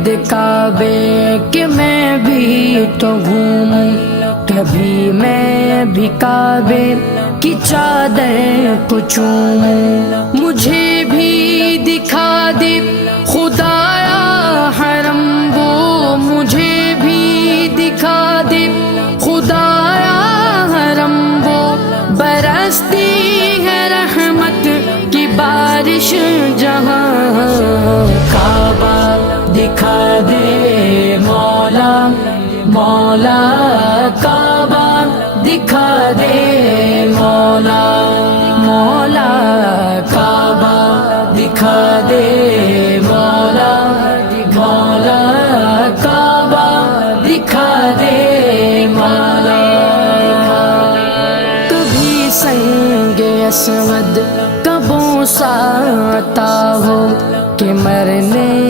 گرد کعبے کہ میں بھی تو گھوموں، کبھی میں بھی کعبے کی چادر کو چوموں، مجھے بھی دکھا دے خدایا حرم وہ، مجھے بھی دکھا دے خدایا حرم وہ، برستی ہے رحمت کی بارش جہاں، کعبہ دکھا دے مولا مولا، کعبہ دکھا دے مولا مولا، کعبہ دکھا دے مولا مولا، کعبہ دکھا دے مولا۔ کبھی سنگ اسود کا بوسہ عطا